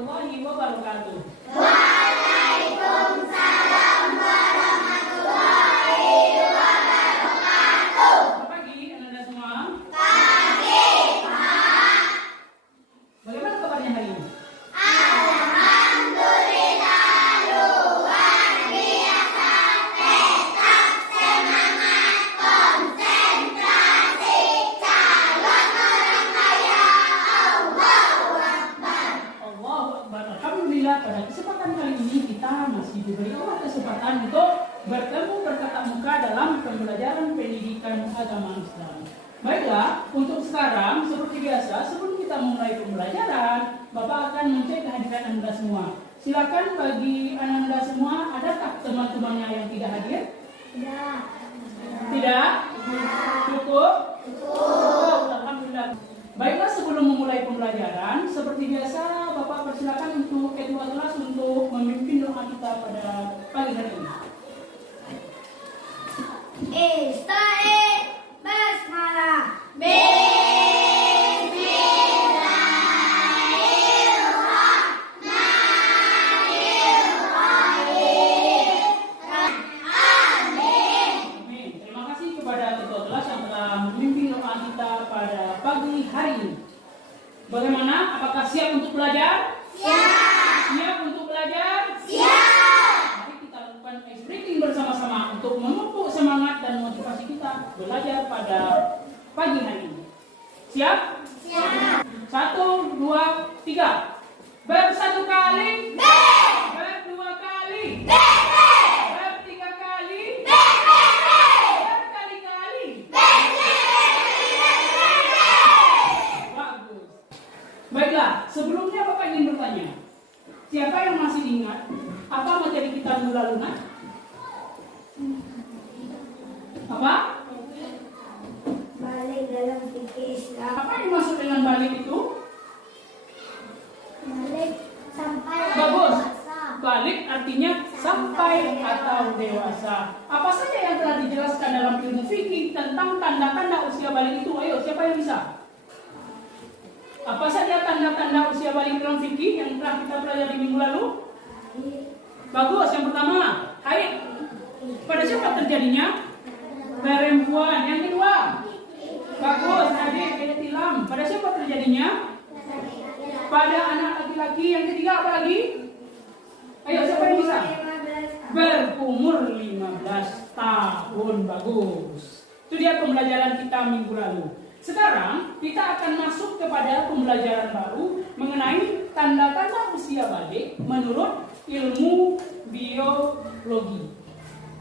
warahmatullahi wabarakatuh. Waalaikumsalam warahmatullahi wabarakatuh. Selamat pagi Anda semua. Pagi, Pak. Bagaimana kabarnya hari ini? Alhamdulillah luar biasa. Tetap semangat, konsentrasi, calon orang kaya. Allahu Akbar. Allahu Akbar. Alhamdulillah pada kesempatan kali ini kita masih diberi kesempatan untuk bertemu bertatap muka dalam pembelajaran pendidikan agama Islam. Baiklah, untuk sekarang seperti biasa sebelum kita memulai pembelajaran, Bapak akan mencek kehadiran Anda semua. Silakan bagi Anda semua, adakah teman-temannya yang tidak hadir? Tidak? Cukup? Cukup. Alhamdulillah. Baiklah, sebelum memulai pembelajaran, seperti biasa Bapak persilakan untuk ketua kelas untuk memimpin doa kita pada pagi hari ini. Ista'id basmalah. Bismillahirrahmanirrahim. Amin. Amin. Terima kasih kepada ketua kelas yang telah memimpin doa kita pada pagi hari ini. Bagaimana? Apakah siap untuk belajar? Siap. Siap untuk belajar? Siap. Mari kita lakukan ice breaking bersama-sama untuk memupuk semangat dan motivasi kita belajar pada pagi hari ini. Siap? Siap. 1, 2, 3. Bersatu kali. B. Berdua kali. B. Bertiga kali. B. Berkali-kali. Bagus. Baiklah, sebelumnya Bapak ingin bertanya. Siapa yang masih ingat apa materi kita minggu lalu, Nak? Apa? Balik dalam fikih Islam. Apa yang dimaksud dengan balik itu? Balik sampai Bagus. dewasa. Balik artinya sampai atau dewasa. Apa saja yang telah dijelaskan dalam ilmu fikih tentang tanda-tanda usia balik itu? Ayo, siapa yang bisa? Apa saja tanda-tanda usia balik dalam fikih yang telah kita pelajari minggu lalu? Bagus. Yang pertama, haid. Pada siapa terjadinya? Perempuan. Yang kedua, bagus. Haid, ihtilam. Pada siapa terjadinya? Pada anak laki-laki. Yang ketiga apa lagi? Ayo, siapa yang bisa? Berumur 15 tahun. Bagus. Itu dia pembelajaran kita minggu lalu. Sekarang kita akan masuk kepada pembelajaran baru mengenai tanda-tanda usia balik menurut ilmu biologi.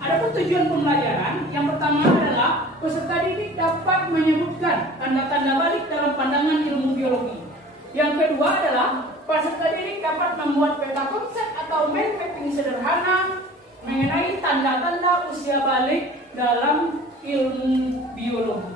Adapun tujuan pembelajaran yang pertama adalah peserta didik dapat menyebutkan tanda-tanda balik dalam pandangan ilmu biologi. Yang kedua adalah peserta didik dapat membuat peta konsep atau mind mapping sederhana mengenai tanda-tanda usia balik dalam ilmu biologi.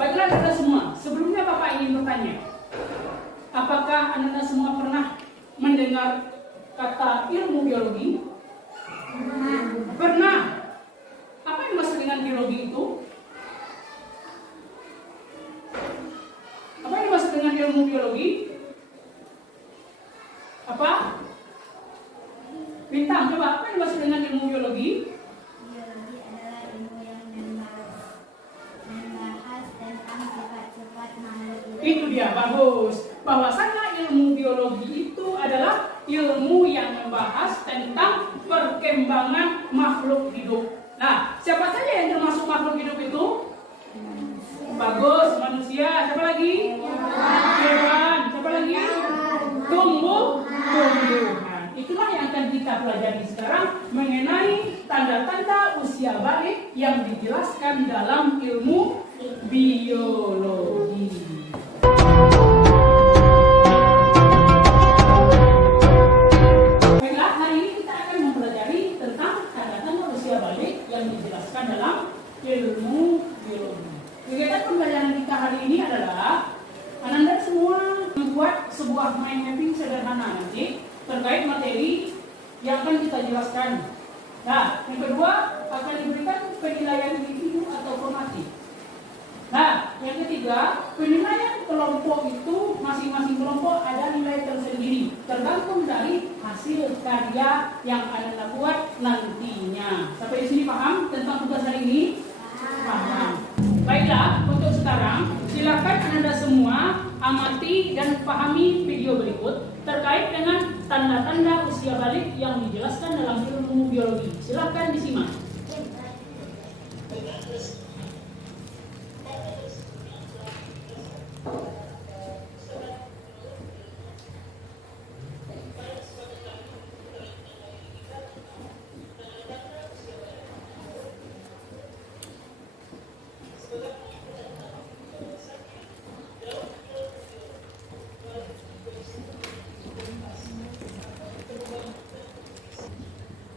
Baiklah Anda semua, sebelumnya Bapak ingin bertanya, apakah Anda semua pernah mendengar kata ilmu biologi? Pernah. Apa yang dimaksud dengan biologi itu? Apa yang dimaksud dengan ilmu biologi? Apa? Bintang, coba apa yang dimaksud dengan ilmu biologi? Biologi adalah ilmu yang membahas tentang sifat-sifat makhluk hidup. Itu dia, bagus. Bahwasanya ilmu biologi itu adalah ilmu yang membahas tentang perkembangan makhluk hidup. Nah, siapa saja yang termasuk makhluk hidup itu? Bagus, manusia. Siapa lagi? Hewan. Siapa lagi? Tumbuhan. Itulah yang akan kita pelajari sekarang mengenai tanda-tanda usia balik yang dijelaskan dalam ilmu biologi. Baiklah, hari ini kita akan mempelajari tentang tanda-tanda usia balik yang dijelaskan dalam ilmu biologi. Kegiatan pembelajaran kita hari ini adalah Anda semua membuat sebuah mind mapping sederhana nanti terkait materi yang akan kita jelaskan. Nah, yang kedua akan diberikan penilaian individu atau formatif. Nah, yang ketiga penilaian kelompok itu, masing-masing kelompok ada nilai tersendiri, tergantung dari hasil karya yang Anda buat nantinya. Sampai di sini paham tentang tugas hari ini? Paham. Baiklah, untuk sekarang silakan Anda semua amati dan pahami video berikut terkait dengan tanda-tanda usia balik yang dijelaskan dalam ilmu biologi. Silakan disimak.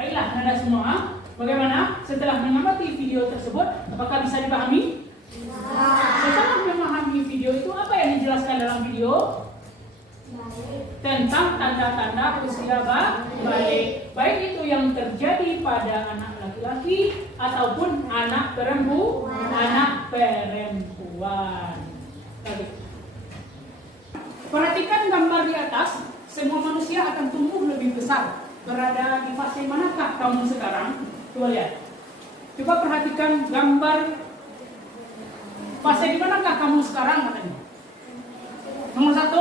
Baiklah, Anda semua, bagaimana setelah mengamati video tersebut? Apakah bisa dipahami? Setelah memahami video itu, apa yang dijelaskan dalam video? Tentang tanda-tanda usia balik. Baik itu yang terjadi pada anak laki-laki ataupun anak perempuan. Oke. Perhatikan gambar di atas. Semua manusia akan tumbuh lebih besar. Berada di fase manakah kamu sekarang? Coba lihat. Coba perhatikan gambar. Fase di manakah kamu sekarang katanya? Nomor 1,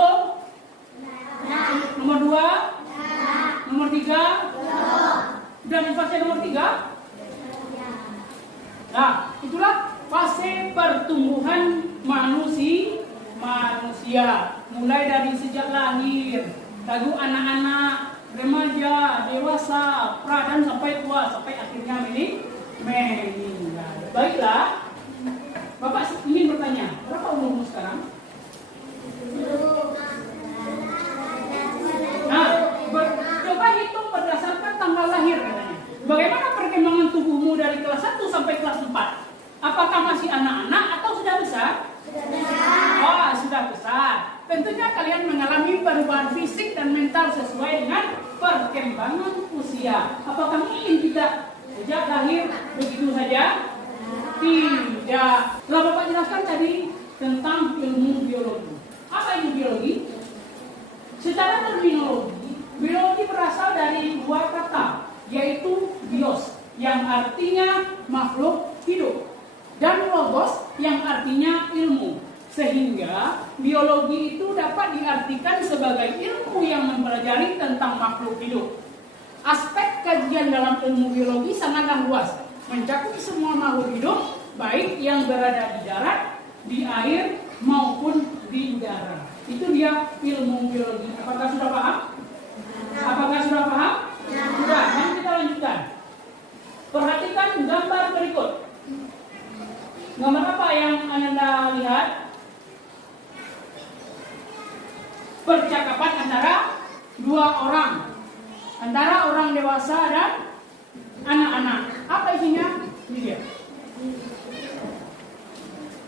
nomor 2, nomor 3. Dan di fase nomor 3. Nah, itulah fase pertumbuhan manusia. Mulai dari sejak lahir, lalu anak-anak, remaja, dewasa, pra dan sampai tua, sampai akhirnya meninggal. Baiklah, Bapak ingin bertanya, berapa umurmu sekarang? Nah, coba hitung berdasarkan tanggal lahir katanya. Bagaimana perkembangan tubuhmu dari kelas 1 sampai kelas 4? Apakah masih anak-anak atau sudah besar? Oh, sudah besar. Tentunya kalian mengalami perubahan fisik dan mental sesuai dengan perkembangan usia. Apakah mungkin kita sejak lahir begitu saja? Tidak. Telah Bapak jelaskan tadi tentang ilmu biologi. Apa ilmu biologi? Secara terminologi, biologi berasal dari dua kata, yaitu bios, yang artinya makhluk hidup, dan logos, yang artinya ilmu. Sehingga biologi itu dapat diartikan sebagai ilmu yang mempelajari tentang makhluk hidup. Aspek kajian dalam ilmu biologi sangatlah luas, mencakup semua makhluk hidup, baik yang berada di darat, di air, maupun di udara. Itu dia ilmu biologi. Apakah sudah paham? Apakah sudah paham? Sudah. Mari kita lanjutkan. Perhatikan gambar berikut. Gambar apa yang Anda lihat? Percakapan antara dua orang, antara orang dewasa dan anak-anak. Apa isinya? Ini dia.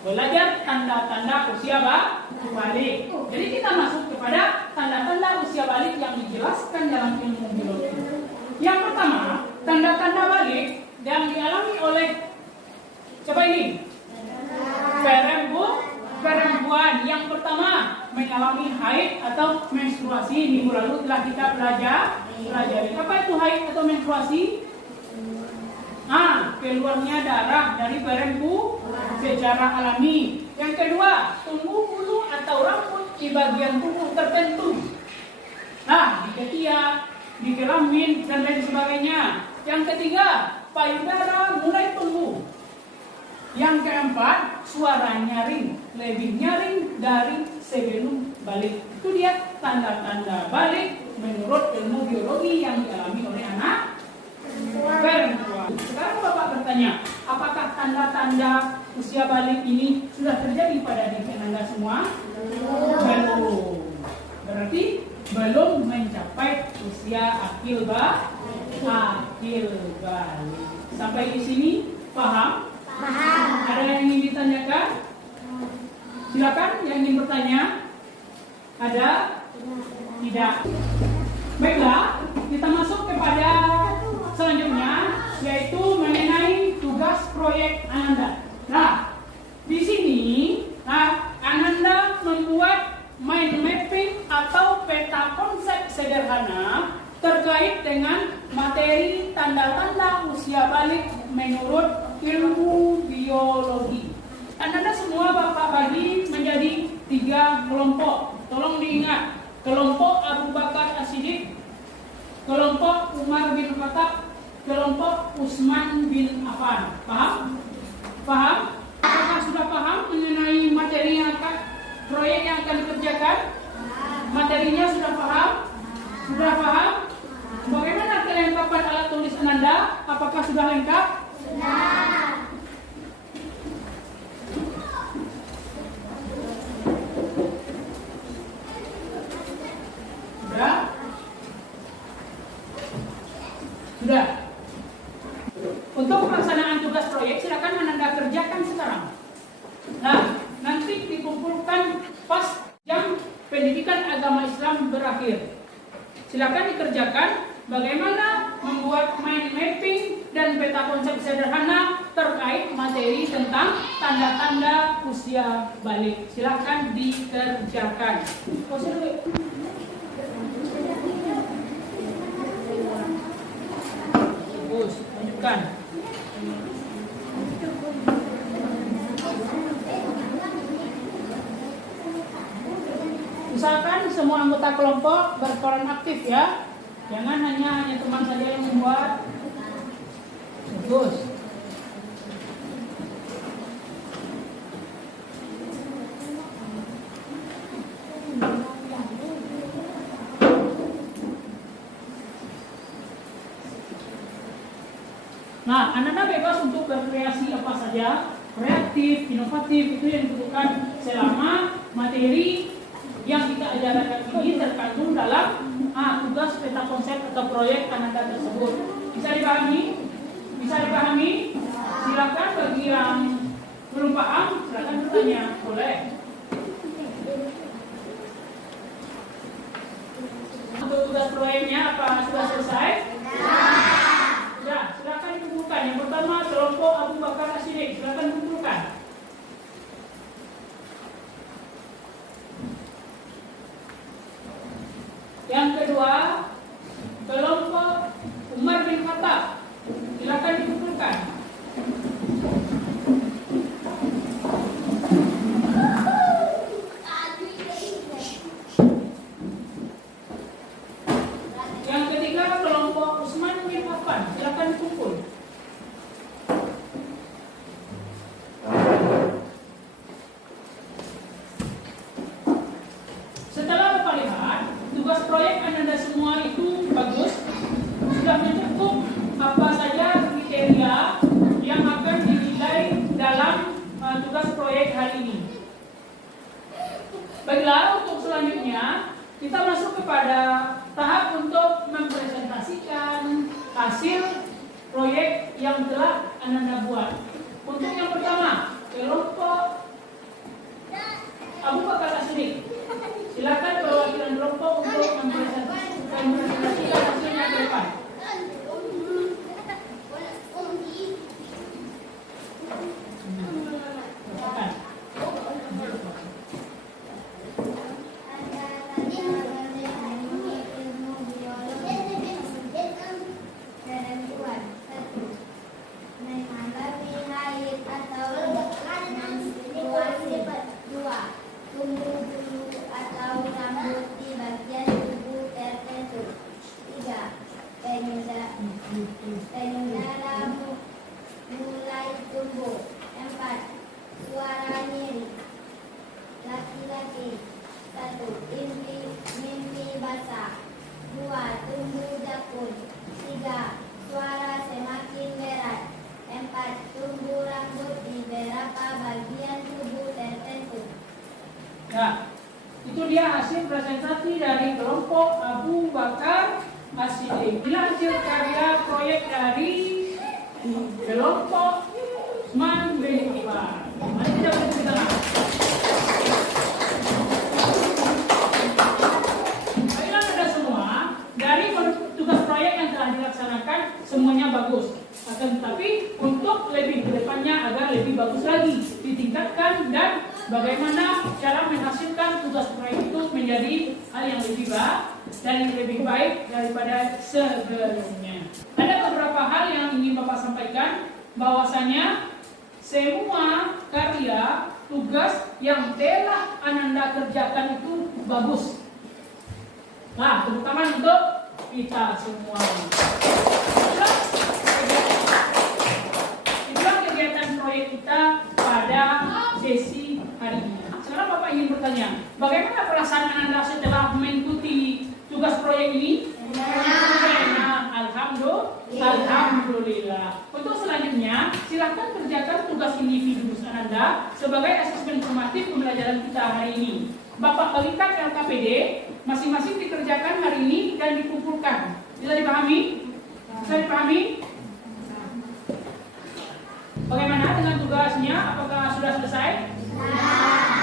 Belajar tanda-tanda usia balik. Jadi kita masuk kepada tanda-tanda usia balik yang dijelaskan dalam ilmu biologi. Yang pertama, tanda-tanda balik yang dialami oleh siapa ini? Perempuan. Yang pertama, mengalami haid atau menstruasi. Minggu lalu telah kita pelajari. Apa itu haid atau menstruasi? Keluarnya darah dari perempuan secara alami. Yang kedua, tumbuh bulu atau rambut di bagian tubuh tertentu. Nah, di ketiak, di kelamin, dan lain sebagainya. Yang ketiga, payudara mulai tumbuh. Yang keempat, suara nyaring, lebih nyaring dari sebelum balik. Itu dia tanda-tanda balik menurut ilmu biologi yang dialami oleh anak perempuan. Sekarang Bapak bertanya, apakah tanda-tanda usia balik ini sudah terjadi pada diri Anda semua? Belum. Berarti belum mencapai usia akil balik. Sampai di sini paham? Paham. Ada yang ingin ditanyakan? Silakan yang ingin bertanya. Ada? Tidak. Baiklah, kita masuk kepada selanjutnya, yaitu mengenai tugas proyek Ananda. Nah, di sini, Ananda membuat tanda-tanda usia balik menurut ilmu biologi. Anda semua Bapak bagi menjadi 3 kelompok. Tolong diingat, kelompok Abu Bakar As-Siddiq, kelompok Umar bin Khattab, kelompok Utsman bin Affan. Paham? Paham? Apakah sudah paham mengenai materi yang akan proyek yang akan dikerjakan? Materinya sudah paham? Sudah paham? Bagaimana kelengkapan alat tulis Ananda? Apakah sudah lengkap? Sudah. Sudah? Sudah. Untuk pelaksanaan tugas proyek silakan Ananda kerjakan sekarang. Nah, nanti dikumpulkan pas jam pendidikan agama Islam berakhir. Silakan dikerjakan bagaimana membuat mind mapping dan peta konsep sederhana terkait materi tentang tanda-tanda usia balik. Silakan dikerjakan. Bagus, lanjutkan. Usahakan semua anggota kelompok berperan aktif ya. Jangan hanya teman saja yang membuat. Bagus. Nah, Anda bebas untuk berkreasi apa saja, kreatif, inovatif, itu yang dibutuhkan selama materi yang kita ajarkan ini terkandung dalam tugas peta konsep atau proyek Anda tersebut. Bisa dipahami? Bisa dipahami? Silakan bagi yang belum paham, silakan bertanya. Boleh. Untuk tugas proyeknya apa sudah selesai? Ya, silakan dikumpulkan. Yang pertama kelompok Abu Bakar As-Siddiq, silakan kumpulkan. Yang kedua kelompok Umar bin Khattab, silakan dikumpulkan. Yang ketiga kelompok Utsman bin Affan, silakan dikumpul. Setelah Bapak lihat tugas proyek Anda semua itu bagus, sudah mencukup apa saja kriteria yang akan dinilai dalam tugas proyek hari ini. Baiklah, untuk selanjutnya kita masuk kepada tahap untuk mempresentasikan hasil proyek yang telah Anda buat. Untuk yang pertama, kelompok Abu Bakar As-Siddiq, silakan perwakilan kelompok untuk mempresentasikan hasilnya ke depan. Mulai tumbuh. 4. Suara nyeri. Laki-laki. 1. Mimpi basah. 2. Tumbuh jakun. 3. Suara semakin berat. 4. Tumbuh rambut di beberapa bagian tubuh tertentu. Nah, itu dia hasil presentasi dari kelompok Abu Bakar As-Siddiq. Inilah hasil karya proyek dari kelompok Utsman bin Affan. Mari kita beri tepuk tangan. Baiklah Anda semua, dari tugas proyek yang telah dilaksanakan semuanya bagus. Akan tetapi untuk lebih ke depannya agar lebih bagus lagi, ditingkatkan dan bagaimana cara menghasilkan tugas proyek itu menjadi hal yang lebih baik dan yang lebih baik daripada sebelumnya. Ada beberapa hal yang ingin Bapak sampaikan, bahwasanya semua karya tugas yang telah Ananda kerjakan itu bagus. Nah, tepuk tangan untuk kita semua. Itulah kegiatan proyek kita pada sesi hari ini. Sekarang Bapak ingin bertanya, bagaimana perasaan Ananda setelah mengikuti tugas proyek ini? Alhamdulillah. Untuk selanjutnya, silakan kerjakan tugas individu Ananda sebagai asesmen formatif pembelajaran kita hari ini. Bapak bagikan LKPD, masing-masing dikerjakan hari ini dan dikumpulkan. Bisa dipahami? Bisa dipahami? Bagaimana dengan tugasnya? Apakah sudah selesai?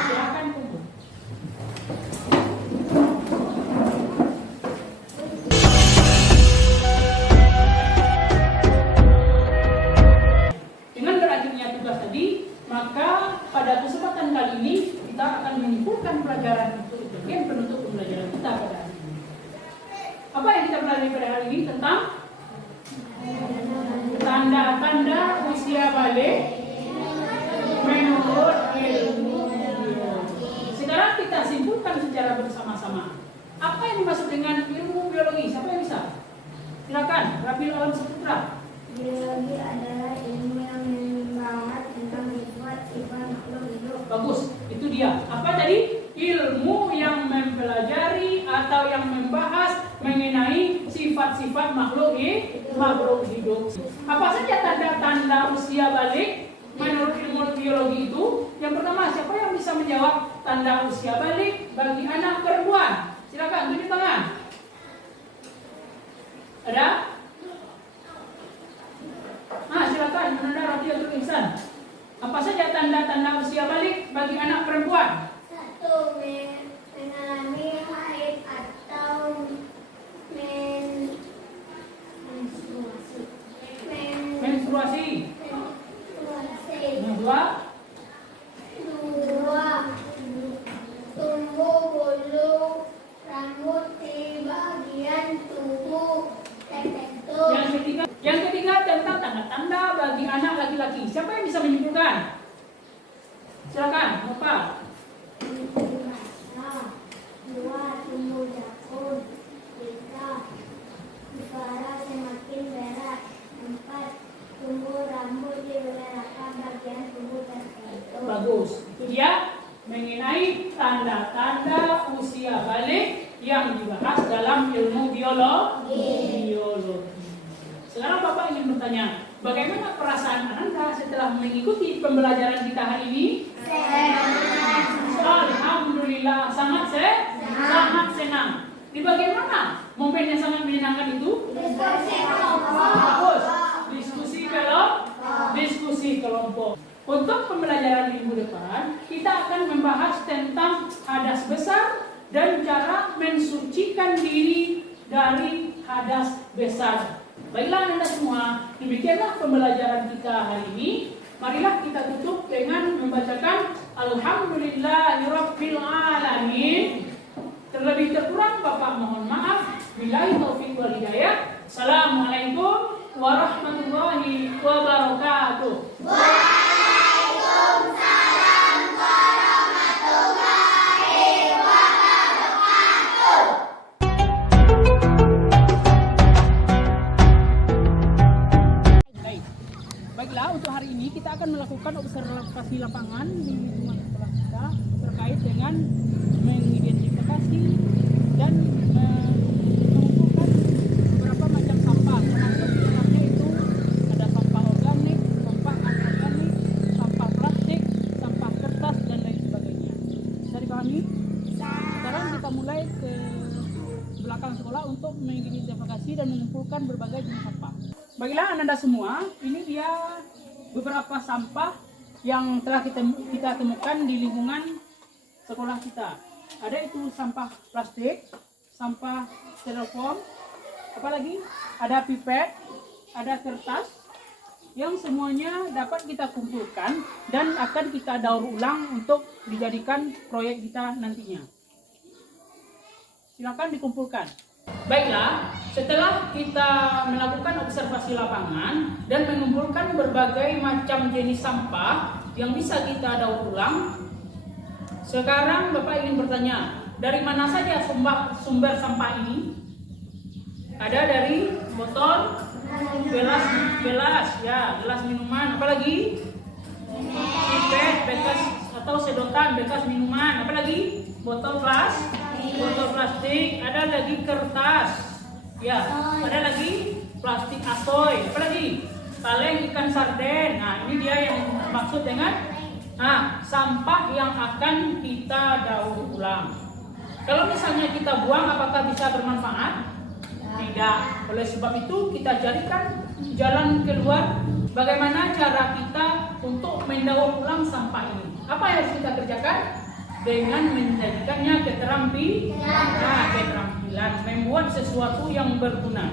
Silakan kumpul. Dengan berakhirnya tugas tadi, maka pada kesempatan kali ini kita akan menyimpulkan pelajaran itu, bagian penutup pembelajaran kita pada hari ini. Apa yang kita pelajari pada hari ini tentang tanda-tanda usia balik menurut ilmu biologi. Sekarang kita simpulkan secara bersama-sama. Apa yang dimaksud dengan ilmu biologi? Siapa yang bisa? Silakan, Rabiul Alam Saputra. Biologi adalah ilmu yang membahas tentang sifat-sifat makhluk hidup. Bagus, itu dia. Apa tadi? Ilmu yang mempelajari atau yang membahas mengenai sifat-sifat makhluk hidup. Apa saja tanda-tanda usia balik menurut ilmu biologi itu? Yang pertama, siapa yang bisa menjawab tanda usia balik bagi anak perempuan? Silakan tunjuk tangan. Ada? Silakan, Ananda Roti atau Ihsan. Apa saja tanda-tanda usia balik bagi anak perempuan? 1. Mengalami haid atau Menstruasi. Yang kedua, 2. Tumbuh bulu rambut di bagian tubuh tertentu. yang ketiga tentang tanda-tanda bagi anak laki-laki. Siapa yang bisa menyimpulkan? Silakan, Bapak. 2. Tumbuh jakun. 3. Suara semakin berat. 4. Tumbuh rambut di beberapa bagian tubuh tertentu. Bagus. Itu dia mengenai tanda-tanda usia balik yang dibahas dalam ilmu biologi. Sekarang Bapak ingin bertanya, bagaimana perasaan Ananda setelah mengikuti pembelajaran kita hari ini? Alhamdulillah, sangat senang. Di bagaimana momen yang sangat menyenangkan itu? Bagus. Diskusi kelompok. Untuk pembelajaran minggu depan, kita akan membahas tentang hadas besar dan cara mensucikan diri dari hadas besar. Baiklah Anda semua, demikianlah pembelajaran kita hari ini. Marilah kita tutup dengan membacakan Alhamdulillahirabbil alamin. Terlebih terkurang Bapak mohon maaf. Billahi taufiq wal hidayah. Assalamualaikum warahmatullahi wabarakatuh. Waalaikumsalam warahmatullahi wabarakatuh. Baiklah, untuk hari ini kita akan melakukan observasi lapangan di lingkungan sekolah kita terkait dengan mengidentifikasi dan mengumpulkan beberapa macam sampah, termasuk di dalamnya itu ada sampah organik, sampah anorganik, sampah plastik, sampah kertas dan lain sebagainya. Bisa dipahami? Sekarang kita mulai ke belakang sekolah untuk mengidentifikasi dan mengumpulkan berbagai jenis sampah. Baiklah Anda semua, ini dia beberapa sampah yang telah kita temukan di lingkungan sekolah kita. Ada itu sampah plastik, sampah styrofoam, apa lagi? Ada pipet, ada kertas, yang semuanya dapat kita kumpulkan dan akan kita daur ulang untuk dijadikan proyek kita nantinya. Silakan dikumpulkan. Baiklah, setelah kita melakukan observasi lapangan dan mengumpulkan berbagai macam jenis sampah yang bisa kita daur ulang, sekarang Bapak ingin bertanya, dari mana saja sumber sampah ini? Ada dari botol, gelas minuman, apalagi pipet bekas atau sedotan bekas minuman, apalagi botol plastik, ada lagi kertas, ya, ada lagi plastik asoy, apalagi kaleng ikan sarden. Nah, ini dia yang maksud dengan sampah yang akan kita daur ulang. Kalau misalnya kita buang, apakah bisa bermanfaat? Tidak. Oleh sebab itu kita carikan jalan keluar. Bagaimana cara kita untuk mendaur ulang sampah ini? Apa yang harus kita kerjakan? Dengan menjadikannya keterampilan, membuat sesuatu yang berguna.